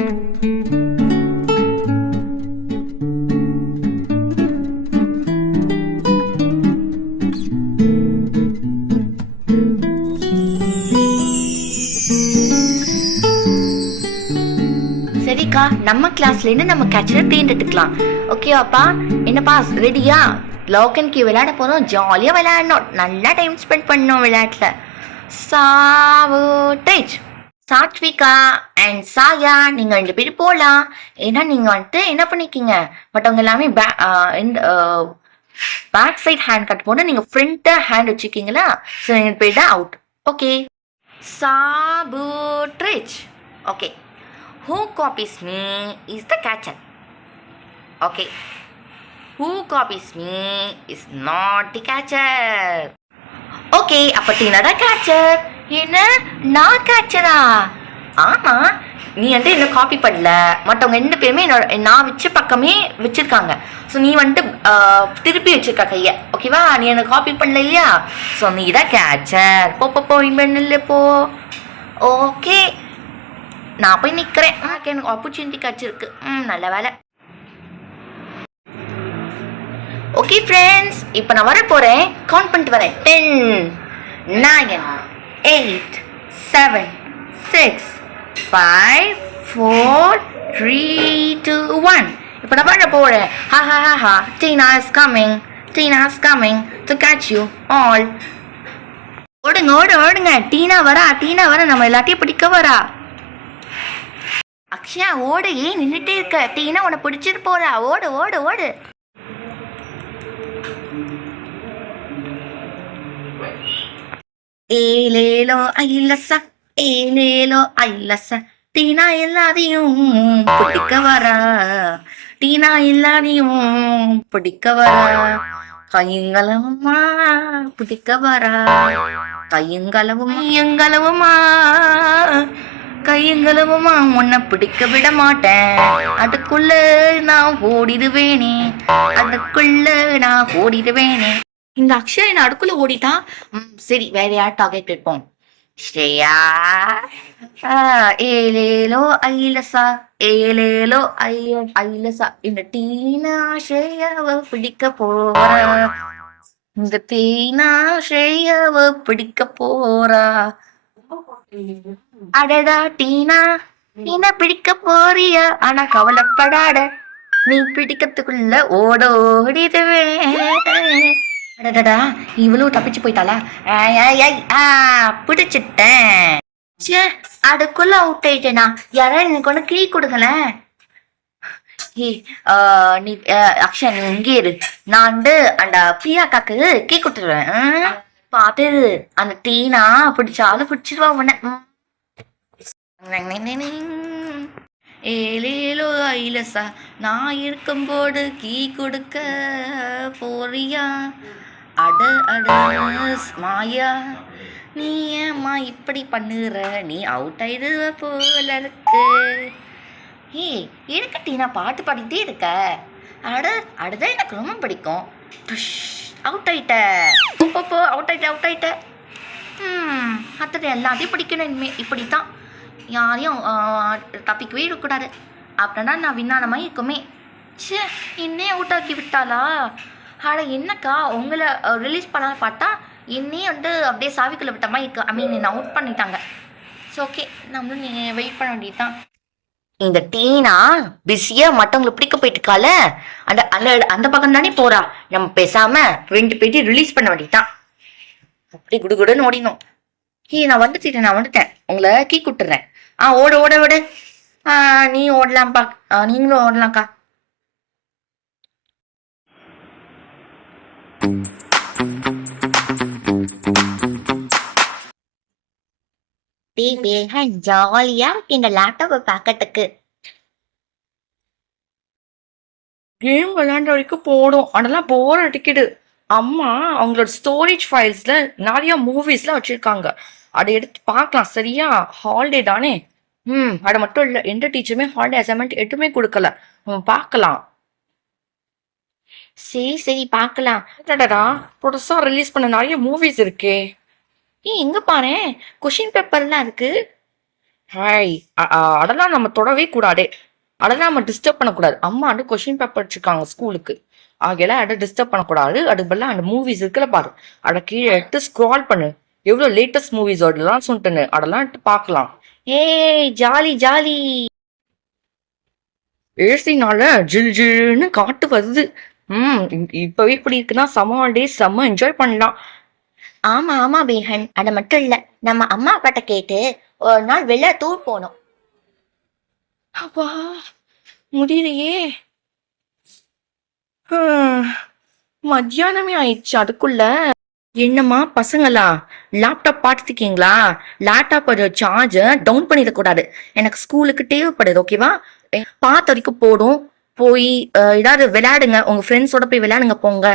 சரிக்கா, நம்ம கிளாஸ்ல இருந்து நம்ம கேட்சரை தேர்ந்தெடுக்கலாம். ஓகேவாப்பா? என்னப்பா ரெடியா? லாக் அண்ட் கீ விளையாட போறோம். ஜாலியா விளையாடணும், நல்லா டைம் ஸ்பெண்ட் பண்ணணும் விளையாட்டுல. சாவுடேஜ் சாத்விகா அண்ட் சாயா, நீங்க 2 பேரும் போலாம். ஏன்னா நீங்க வந்துட்டு என்ன பண்ணிக்கீங்க, மற்றவங்க எல்லாமே பேக் சைட் ஹேண்ட் கட் போட்டு நீங்க ஃப்ரண்ட் ஹேண்ட் வச்சுக்கீங்களா? ஸோ 2 பேர் தான் அவுட். ஓகே. சாபுட்ரேஜ். Okay. Who copies me is the catcher. Okay. Who copies me is not the catcher. Okay, அப்ப டீனா தான் கேட்சர். என்ன, நான் கேட்சரா? ஆமா, நீ வந்து என்ன காப்பி பண்ணல, மற்றவங்க 2 பேருமே நான் வச்ச பக்கமே வச்சிருக்காங்க. ஸோ நீ வந்துட்டு திருப்பி வச்சிருக்க கைய. ஓகேவா? நீ என்ன காப்பி பண்ணல இல்லையா? ஸோ நீ தான் கேட்சர். போ இல்லை போ. ஓகே, நான் போய் நிற்கிறேன். எனக்கு ஆப்பர்ச்சுனிட்டி கிடச்சிருக்கு. நல்ல வேலை. ஓகே ஃப்ரெண்ட்ஸ், இப்போ நான் வர போகிறேன். கவுண்ட் பண்ணிட்டு வரேன். 10, 9, 8, 7, 6, 5, 4, 3, 2, 1. இப்போ நான் வர போகிறேன். Ha. Tina is coming. Tina is coming to catch you all. ஓடுங்க. டீனா வரா. நம்ம எல்லாத்தையும் பிடிக்க வரா. அக்ஷயா, ஓடு. ஏன் நின்றுட்டே இருக்க? டீனா உன்னை பிடிச்சிட்டு போறா. ஓடு. ஏலேலோ ஐலசா, டீனா எல்லாரையும் பிடிக்க வரா. கையங்களவுமா பிடிக்க வரா. கையங்களவுமா உன்னை பிடிக்க விட மாட்டேன். அதுக்குள்ள நான் ஓடிடுவேனே. இந்த அக்ஷயா என்ன அதுக்குள்ள ஓடிட்டா. சரி, வேற யார் டார்கெட் இருப்போம். ஸ்ரேயா. ஏலேலோ ஐலசா. இந்த டீனா ஸ்ரேயாவை பிடிக்க போறா. அடடா டீனா, பிடிக்க போறியா? ஆனா கவலைப்படாத, நீ பிடிக்கிறதுக்குள்ள ஓடிடுவேன். அடடா, இவளும் தப்பிச்சு போயிட்டாளா? பிடிச்சிட்டேன். அதுக்குள்ள அவுட் ஆயிட்டேனா? யாராவது எனக்கு ஒண்ணு கீ கொடுங்களேன். நீ அக்ஷயா, நீ இங்கே இரு. நான் வந்து அந்த பிரியாக்காக்கு கீ கொடுத்துருவேன். பாத்து, அந்த டீனா பிடிச்சாலும் பிடிச்சிருவா உன்னை. ஏலேலோ ஐலசா, நான் இருக்கும்போது கீ கொடுக்க போறியா? அட மாயா, நீ ஏம்மா இப்படி பண்ணுற? நீ அவுட் ஆயிடுவ போல இருக்கு. எனக்கு டீனா பாட்டு பாடிட்டே இருக்க. அடுதான் எனக்கு ரொம்ப பிடிக்கும். அவுட் ஆயிட்ட. அவுட் ஆயிட்ட. அத்தனை எல்லாத்தையும் பிடிக்கணும் இனிமே. இப்படித்தான் யாரையும் தப்பிக்கவே இருக்கக்கூடாது. அப்படின்னா நான் வின்னான மாதிரி இருக்குமே. என்னையே அவுட் ஆக்கி விட்டாளா? என்னக்கா, உங்களை ரிலீஸ் பண்ணாலும் பார்த்தா என்னையே வந்து அப்படியே சாவிக்குள்ள விட்ட மாதிரி இருக்கு. என்னை அவுட் பண்ணிட்டாங்க. ஸோ ஓகே, நம்மளும் நீங்கள் வெயிட் பண்ண வேண்டியதுதான். இந்த டீனா பிஸியா மற்றவங்களை பிடிக்க போயிட்டு இருக்கால, அந்த அந்த பக்கம் தானே போறா. நம்ம பேசாம 2 பேரையும் ரிலீஸ் பண்ண வேண்டியதுதான். அப்படி குடுகுடுன்னு ஓடினோம். நான் வந்துட்டேன். உங்களை கீ கூட்டுறேன். ஓட விட. நீ ஓடலாம்ப்பா. நீங்களும் ஓடலாம்க்கா. ஜாலியா இருக்கு இந்த லேப்டாப்பை பார்க்கறதுக்கு. கேம் விளையாண்ட வரைக்கும் போடும். அதெல்லாம் போர் அடிக்குது. அம்மா அவங்களோட ஸ்டோரேஜ் ஃபைல்ஸ்ல நிறைய மூவிஸ்லாம் வச்சிருக்காங்க. அதை எடுத்து பார்க்கலாம். சரியா? ஹாலிடே தானே. அது மட்டும் இல்லை, எந்த டீச்சருமே ஹாலிடே அசைன்மெண்ட் எதுவுமே கொடுக்கல. பார்க்கலாம். சரி பார்க்கலாம். புதுசா ரிலீஸ் பண்ண நிறைய மூவிஸ் இருக்கே. எங்க பாரு, கொஷின் பேப்பர்லாம் இருக்கு. ஹாய் அதெல்லாம் நம்ம தொடவே கூடாதே. அதெல்லாம் நம்ம டிஸ்டர்ப் பண்ணக்கூடாது. அம்மா வந்து கொஸ்டின் பேப்பர் வச்சிருக்காங்க ஸ்கூலுக்கு. ஆகையில அதை டிஸ்டர்ப் பண்ணக்கூடாது. அதுக்கு பதிலா அந்த மூவிஸ் இருக்குல்ல பாரு, அதை கீழே எடுத்து ஸ்க்ரால் பண்ணு. எவ்வளோ லேட்டஸ்ட் மூவிஸ் அதெல்லாம் சொல்லிட்டுன்னு அதெல்லாம் எடுத்து பார்க்கலாம். ஏய் ஜாலி ஜாலி. ஏசினால ஜில் ஜில்னு காட்டு வருது. இப்பவே இப்படி இருக்குன்னா சம்மர் டே செம்ம என்ஜாய் பண்ணலாம். ஆமா ஆமா பேஹன், அது மட்டும் இல்ல, நம்ம அம்மா அப்பாட்ட கேட்டு ஒரு நாள் வெளில டூர் போனோம். அப்பா முடியலையே. ஹம், மத்தியானமே ஆயிடுச்சு அதுக்குள்ள. என்னம்மா பசங்களா, லேப்டாப் பார்த்துருக்கீங்களா? லேப்டாப்போட சார்ஜை டவுன் பண்ணிடக்கூடாது. எனக்கு ஸ்கூலுக்கு தேவைப்படுது, ஓகேவா? பார்த்த வரைக்கும் போடும். போய் ஏதாவது விளையாடுங்க, உங்க ஃப்ரெண்ட்ஸோட போய் விளையாடுங்க போங்க.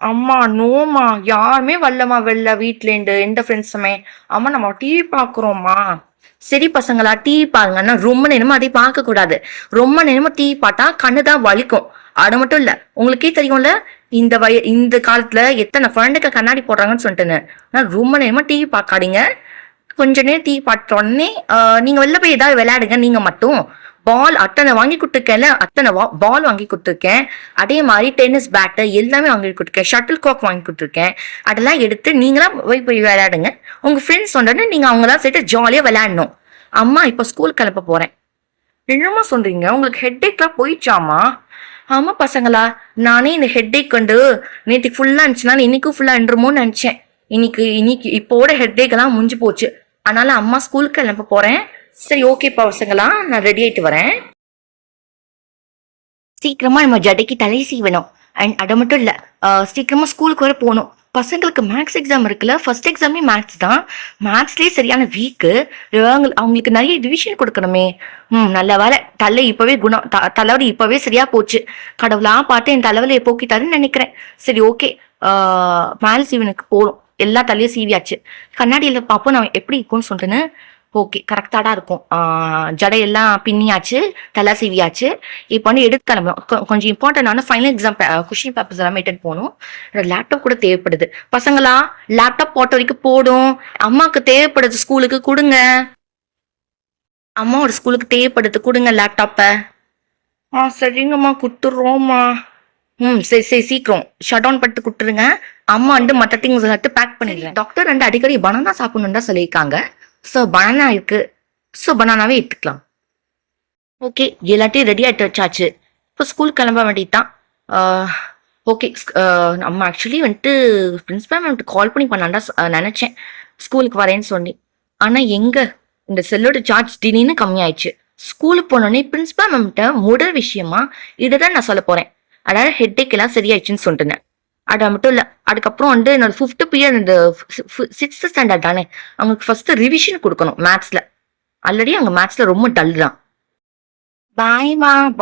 அம்மா நோமா, யாருமே வரலம்மா வெளில வீட்லேருந்து, எந்த ஃப்ரெண்ட்ஸுமே. அம்மா நம்ம டிவி பார்க்குறோம்மா. சரி பசங்களா, டிவி பாருங்க. ஆனா ரொம்ப நேரமா அதை பார்க்க கூடாது. ரொம்ப நேரமா டிவி பார்த்தா கண்ணு தான் வலிக்கும். அது மட்டும் இல்ல, உங்களுக்கே தெரியும்ல இந்த காலத்துல எத்தனை குழந்தைக்கு கண்ணாடி போடுறாங்கன்னு சொல்லிட்டுன்னு. ஆனா ரொம்ப நேரமா டிவி பார்க்காதீங்க. கொஞ்ச நேரம் டிவி பார்த்த உடனே நீங்க வெளில போய் ஏதாவது விளையாடுங்க. நீங்க மட்டும் பால் அத்தனை வாங்கி கொடுத்துருக்கேன்ல, அத்தனை பால் வாங்கி கொடுத்துருக்கேன். அதே மாதிரி டென்னிஸ் பேட்டு எல்லாமே வாங்கி கொடுத்துருக்கேன். ஷட்டில் காக் வாங்கி கொடுத்துருக்கேன். அதெல்லாம் எடுத்து நீங்களா போய் விளையாடுங்க. உங்க ஃப்ரெண்ட்ஸ் சொன்னோடனே நீங்க அவங்களாம் சேர்த்து ஜாலியா விளையாடணும். அம்மா இப்போ ஸ்கூல் கிளம்ப போறேன். என்னம்மா சொல்றீங்க? உங்களுக்கு ஹெட்டேக்லாம் போயிடுச்சாமா? ஆமா பசங்களா, நானே இந்த ஹெட்டேக் வந்து நேற்றுக்கு ஃபுல்லா இருந்துச்சுன்னா இன்னைக்கும் ஃபுல்லா இருந்துருமோன்னு நினைச்சேன். இன்னைக்கு இப்போட ஹெட்டேக் எல்லாம் முடிஞ்சு போச்சு. அதனால அம்மா ஸ்கூலுக்கு கிளம்ப போறேன். சரி ஓகேப்பா பசங்களா, நான் ரெடி ஆயிட்டு வரேன். சீக்கிரமா நம்ம ஜடைக்கு தலை சீவணும். அண்ட் அது மட்டும் இல்ல, சீக்கிரமா ஸ்கூலுக்கு வர போகணும். பசங்களுக்கு மேக்ஸ் எக்ஸாம் இருக்குல்ல, ஃபர்ஸ்ட் எக்ஸாமே மேக்ஸ் தான். மேக்ஸ்லயே சரியான வீக்கு. அவங்களுக்கு நிறைய ரிவிஷன் கொடுக்கணுமே. நல்ல வேலை, தலை இப்பவே தலைவலி இப்பவே சரியா போச்சு. கடவுளா பார்த்து என் தலைவலியை போக்கிட்டாருன்னு நினைக்கிறேன். சரி ஓகே, மேல் சீவனுக்கு போகணும். எல்லா தலையும் சீவியாச்சு. கண்ணாடியில பார்ப்போம் நான் எப்படி இருக்கும்னு சொல்றேன்னு. ஓகே கரெக்டாக இருக்கும். ஜடையெல்லாம் பின்னியாச்சு, தலை சீவியாச்சு. இப்போ வந்து எடுத்து கிளம்பணும். கொஞ்சம் இம்பார்ட்டண்டான ஃபைனல் எக்ஸாம் கொஷின் பேப்பர்ஸ் எல்லாமே எடுத்துட்டு போகணும். லேப்டாப் கூட தேவைப்படுது. பசங்களா, லேப்டாப் போட்ட வரைக்கும் போடும். அம்மாவுக்கு தேவைப்படுது, ஸ்கூலுக்கு கொடுங்க. அம்மாவோட ஸ்கூலுக்கு தேவைப்படுது, கொடுங்க லேப்டாப்பை. சரிங்கம்மா கொடுத்துட்றோம்மா. சரி சரி, சீக்கிரம் ஷட் டவுன் பண்ணிட்டு கொடுத்துருங்க. அம்மா வந்து மற்ற திங்ஸ் எல்லாத்தையும் பேக் பண்ணிடுறேன். டாக்டர் வந்து அடிக்கடி பனானா சாப்பிடணுன்னு தான் சொல்லியிருக்காங்க. ஸோ பனானா இருக்கு. ஸோ பனானாவே எடுத்துக்கலாம். ஓகே, எல்லாத்தையும் ரெடி ஆகிட்டு வச்சாச்சு. இப்போ ஸ்கூல் கிளம்ப வேண்டியதுதான். ஓகே, நம்ம ஆக்சுவலி வந்துட்டு பிரின்ஸ்பல் மேம்கிட்ட கால் பண்ணி பண்ணாண்டா நினச்சேன் ஸ்கூலுக்கு வரேன்னு சொல்லி. ஆனால் எங்கே, இந்த செல்லோட சார்ஜ் திடீர்னு கம்மியாயிடுச்சு. ஸ்கூலுக்கு போனோடனே பிரின்ஸ்பல் மேம்கிட்ட முதல் விஷயமா இதை தான் நான் சொல்ல போகிறேன். அதாவது ஹெட்டேக் எல்லாம் சரியாயிடுச்சுன்னு சொல்லிட்டுனேன். அது மட்டும் இல்லை, அதுக்கப்புறம் வந்து என்னோட 5th பீரியட் இந்த 6th ஸ்டாண்டர்ட் தானே, அவங்களுக்கு ஃபர்ஸ்ட் ரிவிஷன் கொடுக்கணும் மேத்ஸ்ல. ஆல்ரெடி அவங்க மேத்ஸ்ல ரொம்ப டல் தான்.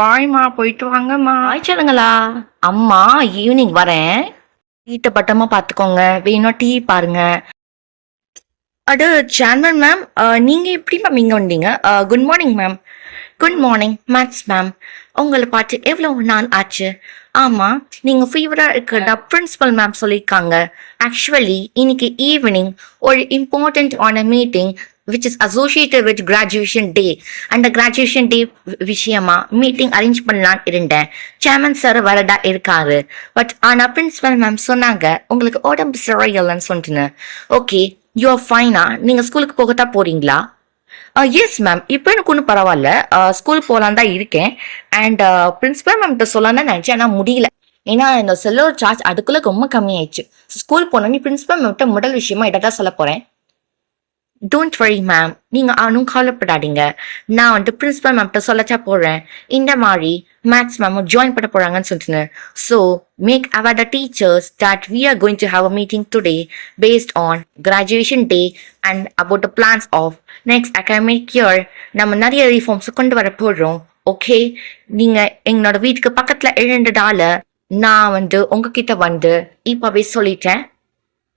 பாய்மா போயிட்டு வாங்கம்மா. ஆயிடுச்சுங்களா? அம்மா ஈவினிங் வரேன். வீட்டை பட்டமா பார்த்துக்கோங்க. வேணும் டிவி பாருங்க. அது சேர்மன் மேம், நீங்க எப்படி மேம் இங்க வந்தீங்க? Good morning ma'am. Good morning maths ma'am. உங்களை பார்த்து எவ்வளவு நாள் ஆச்சு? ஆமா, நீங்க ஃபீவரா இருக்கிறதா பிரின்சிபல் மேம் சொல்லியிருக்காங்க. ஆக்சுவலி இன்னைக்கு ஈவினிங் ஒரு இம்பார்ட்டன்ட் ஆன meeting which is associated with graduation day. அந்த graduation day விஷயமா மீட்டிங் அரேஞ்ச் பண்ணலான்னு இருந்தேன். சேர்மன் சார் வரதா இருக்காரு. பட் ஆனா பிரின்சிபல் மேம் சொன்னாங்க உங்களுக்கு உடம்பு சரியில்லைன்னு சொல்லிட்டுன்னு. ஓகே, யூ ஆர் ஃபைனா? நீங்க ஸ்கூலுக்கு போகத்தான் போறீங்களா? எஸ் மேம், இப்போ எனக்கு ஒன்றும் பரவாயில்ல. ஸ்கூல் போகலான் தான் இருக்கேன். அண்ட் பிரின்சிபல் மேம்கிட்ட சொல்லலாம் தான் நினச்சேன், ஆனால் முடியல. ஏன்னா இந்த செல்லோட சார்ஜ் அதுக்குள்ளே ரொம்ப கம்மியாயிடுச்சு. ஸ்கூல் போனோன்னு பிரின்சிபல் மேம்கிட்ட முதல் விஷயமா இதை தான் சொல்ல போகிறேன். டோன்ட் வரி மேம், நீங்கள் அவனும் கவலைப்படாதீங்க. நான் வந்து பிரின்சிபல் மேம்கிட்ட சொல்லச்சா போடுறேன். இந்த மாதிரி மேத்ஸ் மேம் ஜாயின் பண்ண போகிறாங்கன்னு சொல்லிட்டு. So make our the teachers that we are going to have a meeting today based on graduation day and about the plans of next academic year. நம்ம நிறைய ரிஃபார்ம்ஸ் கொண்டு வர போடுறோம். ஓகே, நீங்கள் எங்களோட வீட்டுக்கு பக்கத்தில் எழுந்ததால நான் வந்து உங்ககிட்ட வந்து இப்போவே சொல்லிட்டேன்.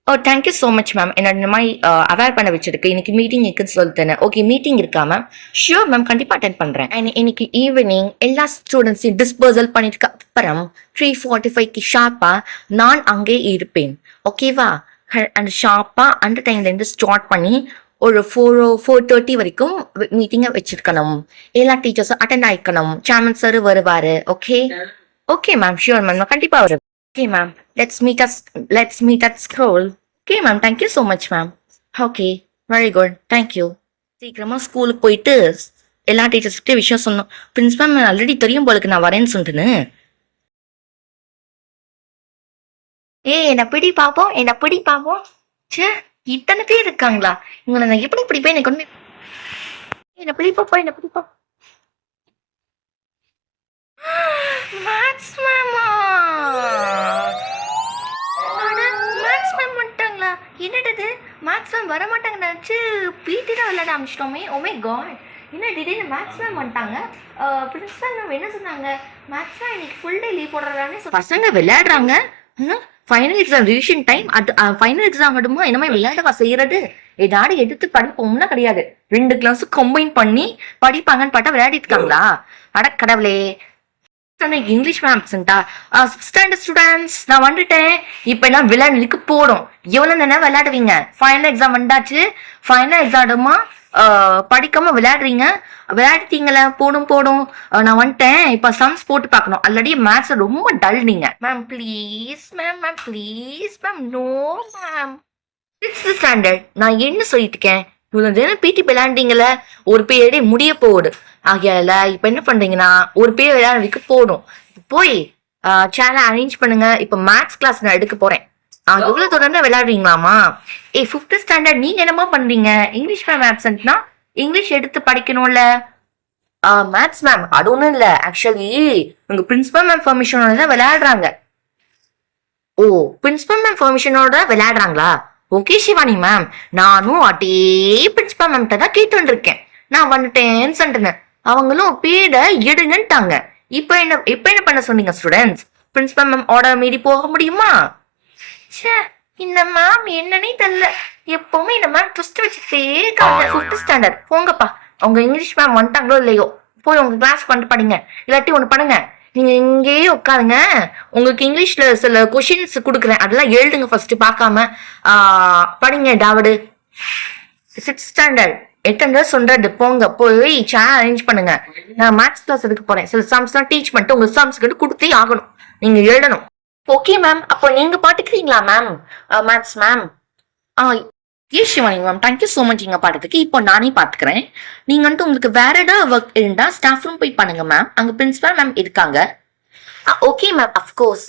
ஓ தேங்க்யூ ஸோ மச் மேம், என்னோட இந்த மாதிரி அவேர் பண்ண வச்சிருக்கு. இன்னைக்கு மீட்டிங் இருக்குன்னு சொல்லிட்டேன். ஓகே, மீட்டிங் இருக்கா மேம்? ஷியோர் மேம், கண்டிப்பாக அட்டென்ட் பண்ணுறேன். அண்ட் இன்னைக்கு ஈவினிங் எல்லா ஸ்டூடெண்ட்ஸையும் டிஸ்பர்சல் பண்ணிட்டு அப்புறம் 3:45 ஷார்ப்பாக நான் அங்கே இருப்பேன். ஓகேவா? அண்ட் ஷார்ப்பாக அந்த டைம்லேருந்து ஸ்டார்ட் பண்ணி ஒரு 4:30 வரைக்கும் மீட்டிங்கை வச்சிருக்கணும். எல்லா டீச்சர்ஸும் அட்டென்ட் ஆயிக்கணும். சாமன் சார் வருவாரு. Okay okay ma'am, sure ma'am, நான் கண்டிப்பா வருவேன். Okay ma'am, let's meet at scroll. Okay ma'am, thank you so much ma'am. Okay, very good, thank you. சீக்கிரமா ஸ்கூலுக்கு போயிட்டு எல்லா டீச்சர்ஸ்கிட்டே விஷயம் சொன்னோம். பிரின்சிபல் மேம் ஆல்ரெடி தெரியும் போலுக்கு நான் வரேன்னு சொல்லிட்டுன்னு. என்ன பிடி பாப்போம், என்ன பிடி பாப்போம். ச்சே, இத்தனை பேர் இருக்காங்களா? இவங்களை நான் எப்படி பிடிப்பேன்? எனக்கு ஒண்ணு. என்ன பிடி பாப்போம், என்ன பிடி பாப்போம். மேத்ஸ் மேமா? மேத்ஸ் மேம் வந்துட்டாங்களா? என்னது மேத்ஸ் மேம் வர மாட்டாங்க நினச்சி பிடி தான் விளையாட ஆரம்பிச்சிட்டோமே. ஓ மை காட், என்ன திடீர்னு மேத்ஸ் மேம் வந்துட்டாங்க. பிரின்சிபல் மேம் என்ன சொன்னாங்க? மேத்ஸ் மேம் இன்னைக்கு ஃபுல் டே லீவ் போடுறாங்கன்னு பசங்க விளையாடுறாங்க. Final exam revision time. அது ஃபைனல் எக்ஸாம் விடுமா என்னமே விளையாடவா செய்யறது? ஏதாவது எடுத்து படிப்போம்னா கிடையாது. 2 கிளாஸும் கம்பைன் பண்ணி படிப்பாங்கன்னு பார்த்தா விளையாடிட்டு இருக்காங்களா? அட கடவுளே. இங்கிலீஷ் மேம் ஆப்சென்ட்டா? 6th ஸ்டாண்டர்ட் ஸ்டூடெண்ட்ஸ், நான் வந்துட்டேன். இப்போ எல்லாம் விளையாடுறதுக்கு போடும். எவ்வளோ நேரம் விளையாடுவீங்க? ஃபைனல் எக்ஸாம் வந்தாச்சு. ஃபைனல் எக்ஸாமுமா படிக்காம விளையாடுறீங்க? விளையாடிட்டீங்களா? போடும். நான் வந்துட்டேன். இப்போ சம்ஸ் போட்டு பார்க்கணும். ஆல்ரெடி மேத்ஸ் ரொம்ப டல் நீங்க. Ma'am please ma'am, please ma'am, no ma'am. 6th standard நான் என்ன சொல்லிட்டு இருக்கேன்? இவ்வளவு நேரம் பிடி விளையாண்டீங்கள, ஒரு பீரியடே முடிய போகுது. ஆகையால இப்ப என்ன பண்றீங்கன்னா ஒரு பீரியட் விளையாடுறதுக்கு போடும். போய் சேனல் அரேஞ்ச் பண்ணுங்க. இப்ப மேத்ஸ் கிளாஸ் நான் எடுக்க போறேன். எவ்வளவு தொடர்ந்து விளையாடுறீங்களாமா? 5th ஸ்டாண்டர்ட் நீங்க என்னமா பண்றீங்க? இங்கிலீஷ் மேம் ஆப்சென்ட்னா இங்கிலீஷ் எடுத்து படிக்கணும்ல. மேத்ஸ் மேம் அது ஒண்ணும் இல்ல. ஆக்சுவலி உங்க பிரின்சிபல் மேம் பெர்மிஷனோட தான் விளையாடுறாங்க. ஓ, பிரின்சிபல் மேம் பெர்மிஷனோட விளையாடுறாங்களா? ஓகே சிவானி மேம், நானும் அதே பிரின்சிபல் மேம் தான் கேட்டு வந்திருக்கேன். நான் வந்துட்டேன்னு சொல்லிட்டேன். அவங்களும் பீட எடுங்கன்ட்டாங்க. இப்ப என்ன பண்ண சொன்னீங்க ஸ்டூடெண்ட்ஸ்? பிரின்சிபல் மேம் ஆர்டர் மீறி போக முடியுமா? ச்சே, இந்த மேம் என்னன்னே தெரியல. எப்பவுமே இந்த மேம் ட்விஸ்ட் வச்சுட்டே இருக்காங்க. 5th ஸ்டாண்டர்ட் போங்கப்பா. உங்க இங்கிலீஷ் மேம் வந்துட்டாங்களோ இல்லையோ, போய் உங்க கிளாஸ் பண்ணிட்டு படிங்க. இல்லாட்டி ஒண்ணு பண்ணுங்க, நீங்க இங்கேயே உட்காருங்க. உங்களுக்கு இங்கிலீஷ்ல சில கொஷின்ஸ் கொடுக்குறேன், அதெல்லாம் எழுதுங்க ஃபர்ஸ்ட் பார்க்காம. படிங்க. டாவடு 6th ஸ்டாண்டர்ட் எத்தனை சொல்றது? போங்க, போய் சேனல் அரேஞ்ச் பண்ணுங்க. நான் மேத்ஸ் கிளாஸ் எடுக்க போறேன். சில சம்ஸ்லாம் டீச் பண்ணிட்டு உங்க சம்ஸ் கிட்ட கொடுத்தே ஆகணும். நீங்க எழுதணும். ஓகே மேம், அப்போ நீங்க பாத்துக்கிறீங்களா ma'am? Maths ma'am. Yes Shivani ma'am, thank you so much. இங்க பாடுறதுக்கு இப்போ நானே பாத்துக்கிறேன். நீங்க வந்துட்டு உங்களுக்கு வேற ஏதாவது ஒர்க் இருந்தா ஸ்டாஃப் ரூம் போய் பண்ணுங்க மேம். அங்க பிரின்சிபல் மேம் இருக்காங்க. Okay ma'am, of course.